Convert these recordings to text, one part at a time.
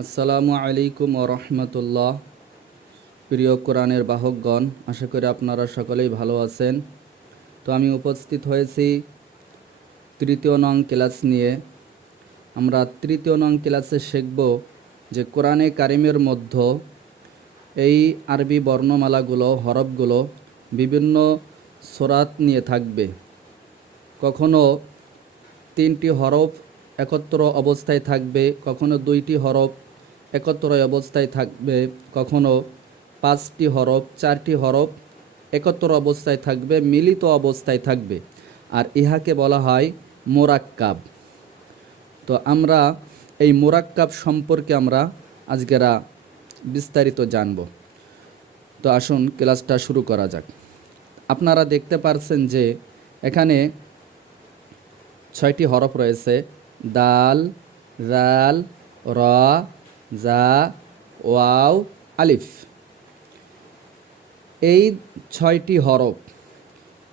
আসসালামু আলাইকুম ওয়া রাহমাতুল্লাহ। প্রিয় কোরআনের বাহকগণ, আশা করি আপনারা সকলেই ভালো আছেন। তো আমি উপস্থিত হয়েছি তৃতীয় নং ক্লাস নিয়ে। আমরা তৃতীয় নং ক্লাসে শিখব যে কোরআনে কারিমের মধ্যে এই আরবি বর্ণমালাগুলো, হরফগুলো বিভিন্ন সূরাত নিয়ে থাকবে। কখনো 3টি হরফ একত্র অবস্থায় থাকবে, কখনো 2টি হরফ একত্র অবস্থায় থাকবে, কখনো 5টি হরফ 4টি হরফ একত্র অবস্থায় থাকবে, মিলিত অবস্থায় থাকবে। আর ইহাকে বলা হয় মোরাক্কাব। তো আমরা এই মোরাক্কাব সম্পর্কে আমরা আজকেরা বিস্তারিত জানব। তো আসুন ক্লাসটা শুরু করা যাক। আপনারা দেখতে পারছেন যে এখানে 6টি হরফ রয়েছে: দাল, জাল, র, জা, ওয়াও, আলিফ। এই 6টি হরফ,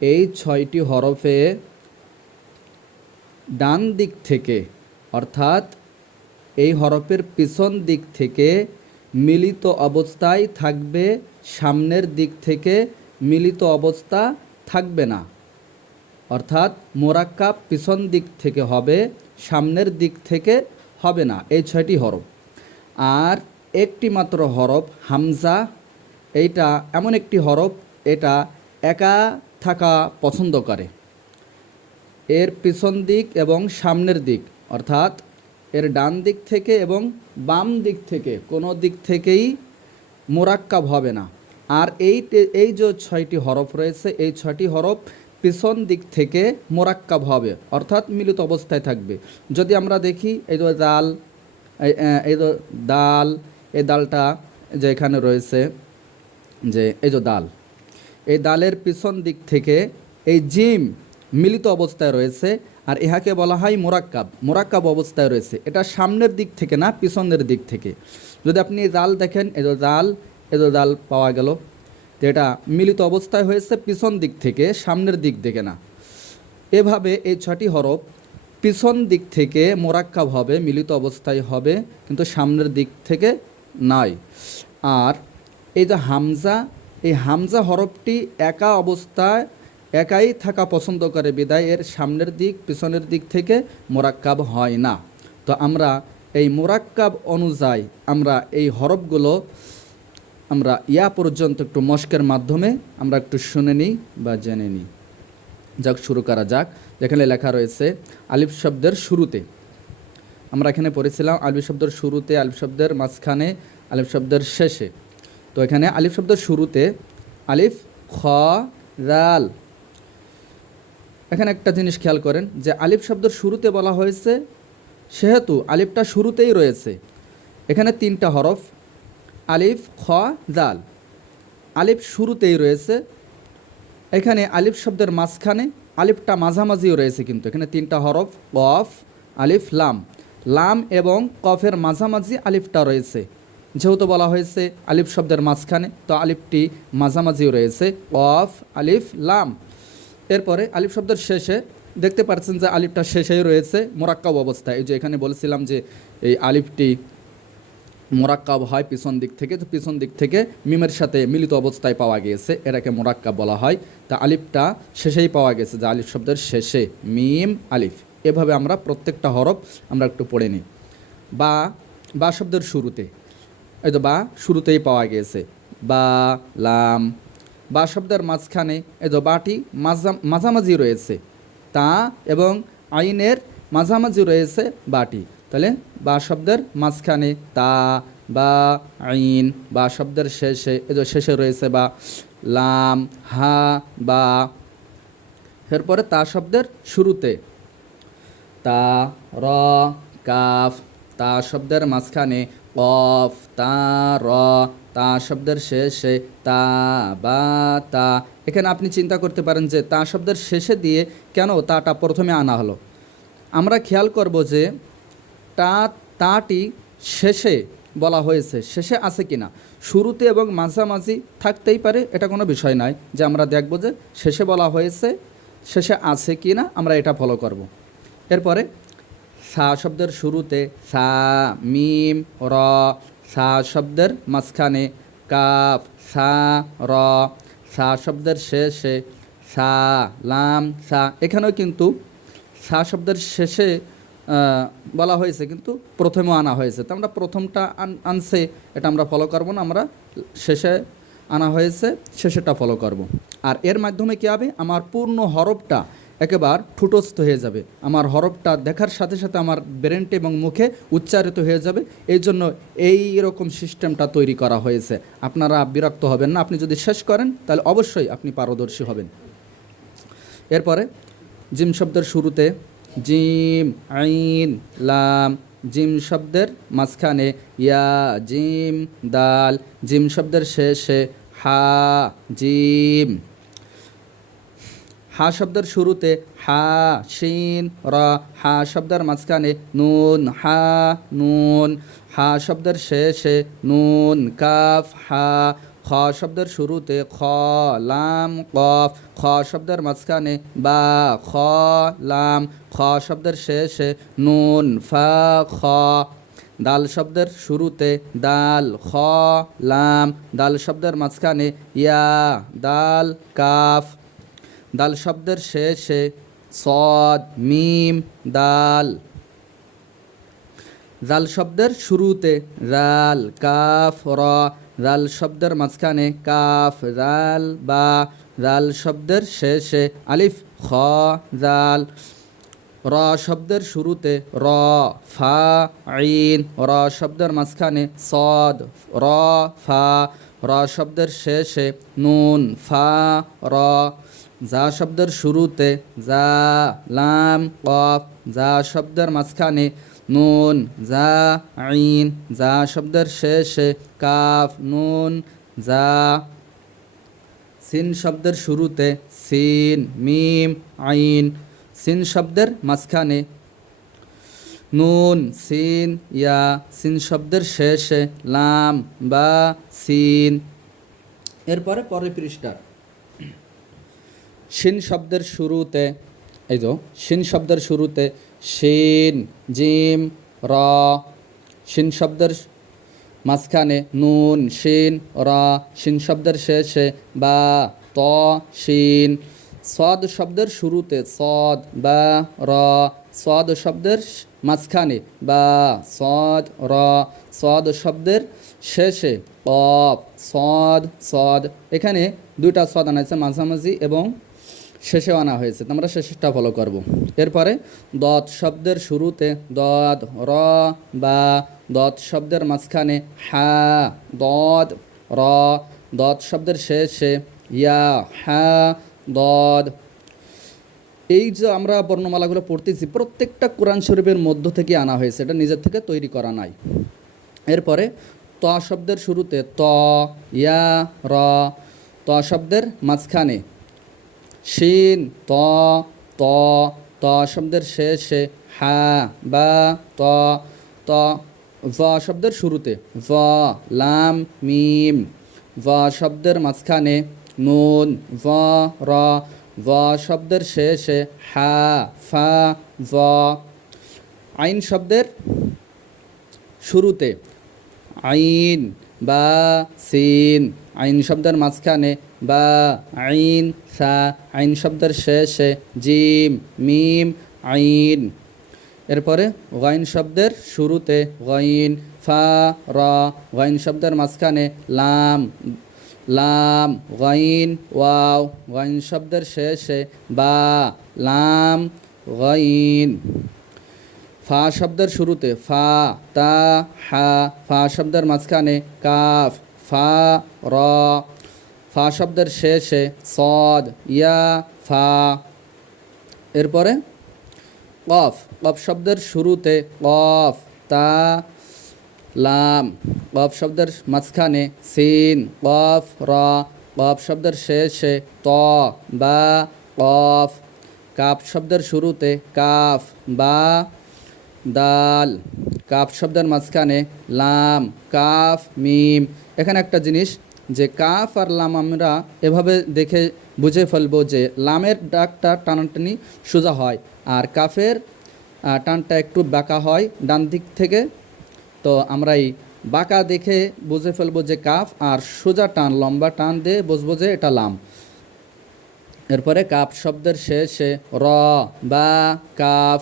এই 6টি হরফে ডান দিক থেকে, অর্থাৎ এই হরফের পিছন দিক থেকে মিলিত অবস্থায় থাকবে, সামনের দিক থেকে মিলিত অবস্থা থাকবে না। অর্থাৎ মোরাক্কাব পিছন দিক থেকে হবে, সামনের দিক থেকে হবে না। এই 6টি হরফ। আর একটি মাত্র হরফ হামজা, এইটা এমন একটি হরফ, এটা একা থাকা পছন্দ করে। এর পিছন দিক এবং সামনের দিক, অর্থাৎ এর ডান দিক থেকে এবং বাম দিক থেকে কোনো দিক থেকেই মোরাক্কাব হবে না। আর এই যে 6টি হরফ রয়েছে, এই 6টি হরফ পিছন দিক থেকে মোরাক্কাব হবে, অর্থাৎ মিলিত অবস্থায় থাকবে। যদি আমরা দেখি এই যে দাল, এই যে দাল, এই দালটা যে এখানে রয়েছে, যে এই যে দাল, এই দালের পিছন দিক থেকে এই জিম মিলিত অবস্থায় রয়েছে, আর ইহাকে বলা হয় মোরাক্কাব। মোরাক্কাব অবস্থায় রয়েছে, এটা সামনের দিক থেকে না, পিছনের দিক থেকে। যদি আপনি দাল দেখেন, এই যে দাল পাওয়া গেল, তো এটা মিলিত অবস্থায় হয়েছে পিছন দিক থেকে, সামনের দিক থেকে না। এভাবে এই 6টি হরফ পিছন দিক থেকে মোরাক্কাব হবে, মিলিত অবস্থায় হবে, কিন্তু সামনের দিক থেকে নয়। আর এই যে হামজা, এই হামজা হরফটি একা অবস্থায় একাই থাকা পছন্দ করে, বিদায় এর সামনের দিক পিছনের দিক থেকে মোরাক্কাব হয় না। তো আমরা এই মোরাক্কাব অনুযায়ী আমরা এই হরফগুলো আমরা ইয়া পর্যন্ত একটু মশকের মাধ্যমে আমরা একটু শুনে নিই বা জেনে নিই। যাক, শুরু করা যাক। যেখানে লেখা রয়েছে আলিফ শব্দের শুরুতে, আমরা এখানে পড়েছিলাম আলিফ শব্দের শুরুতে, আলিফ শব্দের মাঝখানে, আলিফ শব্দের শেষে। তো এখানে আলিফ শব্দের শুরুতে আলিফ, খ, রাল। এখানে একটা জিনিস খেয়াল করেন যে আলিফ শব্দের শুরুতে বলা হয়েছে, সেহেতু আলিফটা শুরুতেই রয়েছে। এখানে 3টা হরফ আলিফ, খ, জাল। আলিফ শুরুতেই রয়েছে। এখানে আলিফ শব্দের মাঝখানে আলিফটা মাঝামাঝিও রয়েছে, কিন্তু এখানে 3টা হরফ কফ, আলিফ, লাম। লাম এবং কফের মাঝামাঝি আলিফটা রয়েছে। যেহেতু বলা হয়েছে আলিফ শব্দের মাঝখানে, তো আলিফটি মাঝামাঝিও রয়েছে, কফ, আলিফ, লাম। এরপরে আলিফ শব্দের শেষে দেখতে পাচ্ছেন যে আলিফটা শেষেই রয়েছে মোরাক্কাব অবস্থায়। এই যে এখানে বলেছিলাম যে এই আলিফটি মোরাক্কাব হয় পিছন দিক থেকে, তো পিছন দিক থেকে মিমের সাথে মিলিত অবস্থায় পাওয়া গিয়েছে, এটাকে মোরাক্কাব বলা হয়। তা আলিফটা শেষেই পাওয়া গেছে, যে আলিফ শব্দের শেষে মিম, আলিফ। এভাবে আমরা প্রত্যেকটা হরফ আমরা একটু পড়ে নিই। বা শব্দের শুরুতে, এই তো বা শুরুতেই পাওয়া গিয়েছে, বা, লাম। বা শব্দের মাঝখানে এই যে বাটি মাঝামাঝি রয়েছে, তা এবং আইনের মাঝামাঝি রয়েছে বাটি। তাহলে বা শব্দের মাঝখানে তা, বা, আইন। বা শব্দের শেষে এই যে শেষে রয়েছে বা, লাম, হা, বা। এরপরে তা শব্দের শুরুতে তা, র, কাফ। তা শব্দের মাঝখানে কফ, তা, র। তা শব্দের শেষে তা, বা, তা। এখানে আপনি চিন্তা করতে পারেন যে তা শব্দের শেষে দিয়ে কেন তাটা প্রথমে আনা হলো। আমরা খেয়াল করব যে তাটি শেষে বলা হয়েছে, শেষে আছে কিনা। শুরুতে এবং মাঝামাঝি থাকতেই পারে, এটা কোনো বিষয় নয়, যে আমরা দেখব যে শেষে বলা হয়েছে, শেষে আছে কি না আমরা এটা ফলো করব। এরপরে সা শব্দের শুরুতে সা, মিম, র। সা শব্দের মাঝখানে কাফ, সা, র। সা শব্দের শেষে সা, লাম, সা। এখানেও কিন্তু সা শব্দের শেষে বলা হয়েছে, কিন্তু প্রথমেও আনা হয়েছে। তো আমরা প্রথমটা আনছে, এটা আমরা ফলো করব না, আমরা শেষে আনা হয়েছে শেষেরটা ফলো করব। আর এর মাধ্যমে কী হবে, আমার পূর্ণ হরফটা একেবারে ঠুটস্থ হয়ে যাবে। আমার হরফটা দেখার সাথে সাথে আমার ব্রেনটে এবং মুখে উচ্চারিত হয়ে যাবে। এই জন্য এই রকম সিস্টেমটা তৈরি করা হয়েছে। আপনারা বিরক্ত হবেন না, আপনি যদি শেষ করেন তাহলে অবশ্যই আপনি পারদর্শী হবেন। এরপরে জিম শব্দের শুরুতে জিম, আইন, লাম। জিম শব্দের মাঝখানে ইয়া, জিম, দাল। জিম শব্দের শেষে হা, জিম। হা শব্দের শুরুতে হা, শিন, র। হা শব্দের মাঝখানে নুন, হা, নুন। হা শব্দের শেষে নুন, কাফ, হা। খ শব্দের শুরুতে খ, লাম, কফ। খ শব্দের মাঝখানে বা, খ, লাম। খ শব্দের শেষে নুন, ফা, খ। দাল শব্দের শুরুতে দাল, খ, লাম। দাল শব্দের মাঝখানে ইয়া, দাল, কাফ। দাল শব্দের শেষে সদ, মিম, দাল। জাল শব্দের শুরুতে জাল, কাফ, র। জাল শব্দের মাঝখানে কাফ, জাল, বা। জাল শব্দের শেষে আলিফ, খ, জাল। র শব্দের শুরুতে র, ফা, আইন। র শব্দের মাঝখানে সদ, র, ফা। র শব্দের শেষে নুন, ফা, র। যা শব্দের শুরুতে যা, লাম, কফ। যা শব্দের মাঝখানে নুন, যা, আইন। যা শব্দের শেষে কাফ, নুন, যা। সিন শব্দের শুরুতে সিন, মিম, আইন। সিন শব্দের মাঝখানে নুন, সিন, ইয়া। সিন শব্দের শেষে লাম, বা, সিন। এরপরে পরের পৃষ্ঠা শিন শব্দের শুরুতে, এই তো শিন শব্দের শুরুতে শিন, জিম, র। শিন শব্দের মাঝখানে নুন, শিন, র। শিন শব্দের শেষে বা, ত, শিন। সদ শব্দের শুরুতে সদ, বা, র। সদ শব্দের মাঝখানে বা, সদ, র। সদ শব্দের শেষে কফ, সদ, সদ। এখানে দুইটা সদ আনা হয়েছে, মাঝামাঝি এবং শেষেও আনা হয়েছে। তো আমরা শেষেরটা ফলো করব। এরপরে দত শব্দের শুরুতে দদ, র, বা। দত শব্দের মাঝখানে হা, দদ, র। দত শব্দের শেষে ইয়া, হা, দদ। এই যে আমরা বর্ণমালাগুলো পড়তেছি, প্রত্যেকটা কোরআন শরীফের মধ্য থেকে আনা হয়েছে, এটা নিজের থেকে তৈরি করা নাই। এরপরে ত শব্দের শুরুতে ত, ইয়া, র। ত শব্দের মাঝখানে শিন, ত, ত। ত শব্দের শেষে হা, বা, ত, ত। ভ শব্দের শুরুতে ভ, লাম, মিম। ভ শব্দের মাঝখানে নুন, ভ, র। ভ শব্দের শেষে হা, ফা, ভ। আইন শব্দের শুরুতে আইন, বা, সিন। আইন শব্দের মাঝখানে বা, আইন, সা। আইন শব্দের শেষে জিম, মিম, আইন। এরপরে গাইন শব্দের শুরুতে গাইন, ফা, র। গাইন শব্দের মাঝখানে লাম, লাম, গাইন, ওয়াও। গাইন শব্দের শেষে বা, লাম, গাইন। ফা শব্দের শুরুতে ফা, তা, হা। ফা শব্দের মাঝখানে কাফ, ফা, র। ফা শব্দের শেষে সদ, ইয়া, ফা। এরপরে কফ। কফ শব্দের শুরুতে কফ, তা, লাম। কফ শব্দের মাঝখানে সিন, কফ, র। কফ শব্দের শেষে ত, বা, কফ। কাফ শব্দের শুরুতে কাফ, বা, দাল। কাফ শব্দের মাঝখানে লাম, কাফ, মিম। এখানে একটা জিনিস, যে কাফ আর লাম আমরা এভাবে দেখে বুঝে ফেলবো যে লামের ডাকটা টানাটানি সোজা হয়, আর কাফের টানটা একটু বাঁকা হয় ডান দিক থেকে। তো আমরা এই বাঁকা দেখে বুঝে ফেলবো যে কাফ, আর সোজা টান লম্বা টান দিয়ে বুঝবো যে এটা লাম। এরপরে কাফ শব্দের শেষে র বা কাফ,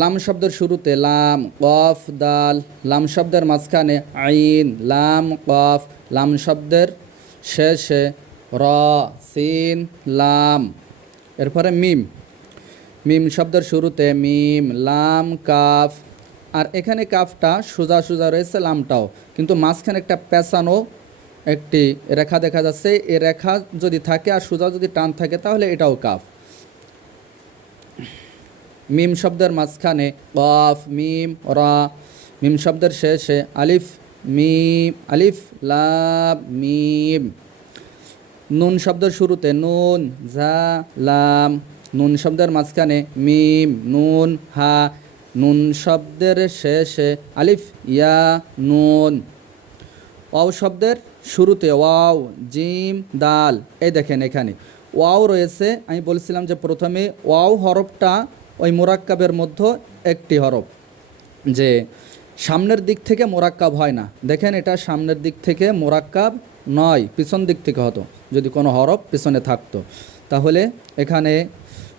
লাম শব্দের শুরুতে লাম কফ দাল, লাম শব্দের মাঝখানে আইন লাম কফ, লাম শব্দের শেষে র সিন লাম। এরপরে মিম, মিম শব্দের শুরুতে মিম লাম কাফ, আর এখানে কাফটা সোজা সোজা রয়েছে, লামটাও কিন্তু মাঝখানে একটা পেঁচানো একটি রেখা দেখা যাচ্ছে। এই রেখা যদি থাকে আর সোজা যদি টান থাকে তাহলে এটাও কাফ। মিম শব্দের মাঝখানে কফ মিম রা, মিম শব্দের শেষে আলিফ মিম আলিফ লাম মিম। নুন শব্দের শুরুতে নুন জা লাম, নুন শব্দের মাঝখানে মিম নুন হা, নুন শব্দের শেষে আলিফ ইয়া নুন। ওয়াও শব্দের শুরুতে ওয়াও জিম দাল, এই দেখেন এখানে ওয়াও রয়েছে। আমি বলছিলাম যে প্রথমে ওয়াও হরফটা ওই মোরাক্কাবের মধ্যে একটি হরফ, যে সামনের দিক থেকে মোরাক্কাব হয় না। দেখেন এটা সামনের দিক থেকে মোরাক্কাব নয়, পিছন দিক থেকে হতো। যদি কোনো হরফ পিছনে থাকতো তাহলে এখানে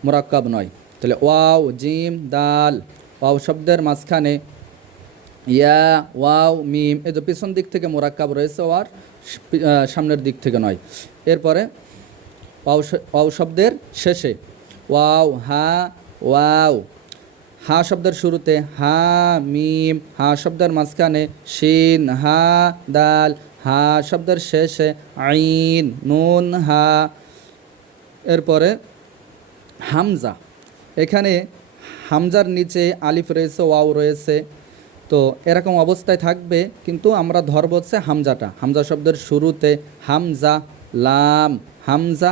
মোরাক্কাব নয়। তাহলে ওয়াও জিম দাল, ওয়াও শব্দের মাঝখানে ইয়া ওয়াও মিম, এই যে পিছন দিক থেকে মোরাক্কাব রয়েছে, আর সামনের দিক থেকে নয়। এরপরে ওয়াও শব্দের শেষে ওয়াও হা ওয়াও, হা শব্দের শুরুতে হা মিম, হা শব্দের মাঝখানে শিন হা দাল, হা শব্দের শেষে আইন নুন হা। এরপরে হামজা, এখানে হামজার নিচে আলিফ রয়েছে ওয়াও রয়েছে, তো এরকম অবস্থায় থাকবে, কিন্তু আমরা ধরব হচ্ছে হামজাটা। হামজা শব্দের শুরুতে হামজা লাম হামজা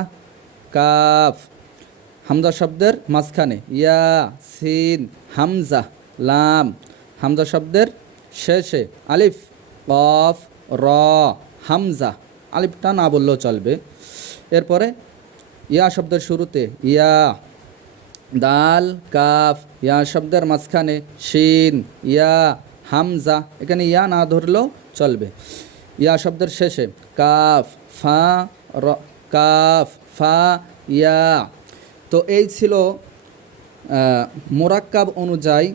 কাফ, হামজা শব্দের মাঝখানে ইয়া সিন হামজা লাম, হামজা শব্দের শেষে আলিফ কফ র হামজা, আলিফটা না বললেও চলবে। এরপরে ইয়া শব্দের শুরুতে ইয়া দাল কাফ, ইয়া শব্দের মাঝখানে শিন ইয়া হামজা, এখানে ইয়া না ধরলেও চলবে। ইয়া শব্দের শেষে কাফ ফা র কাফ ফা ইয়া। তো এই ছিল মোরাক্কাব অনুযায়ী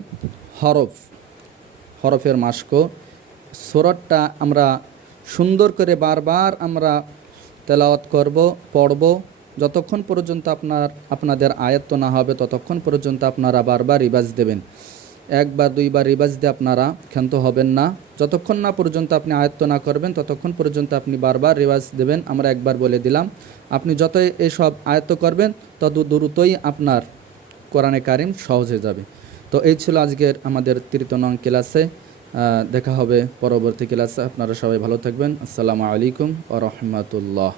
হরফের মাস্ক। সূরাটা আমরা সুন্দর করে বারবার আমরা তেলাওয়াত করব, পড়ব, যতক্ষণ পর্যন্ত আপনাদের আয়ত্ত না হবে ততক্ষণ পর্যন্ত আপনারা বারবার রিভাইজ দেবেন। একবার দুইবার রিভাইজ দিয়ে আপনারা ক্ষান্ত হবেন না। যতক্ষণ না পর্যন্ত আপনি আয়ত্ত না করবেন ততক্ষণ পর্যন্ত আপনি বারবার রিভাইজ দেবেন। আমরা একবার বলে দিলাম, আপনি যতই এসব আয়ত্ত করবেন তত দ্রুতই আপনার কোরআনে কারিম সহজ হয়ে যাবে। তো এই ছিল আজকের আমাদের তৃতীয় নং ক্লাসে। দেখা হবে পরবর্তী ক্লাসে। আপনারা সবাই ভালো থাকবেন। আসসালামু আলাইকুম ওয়া রাহমাতুল্লাহ।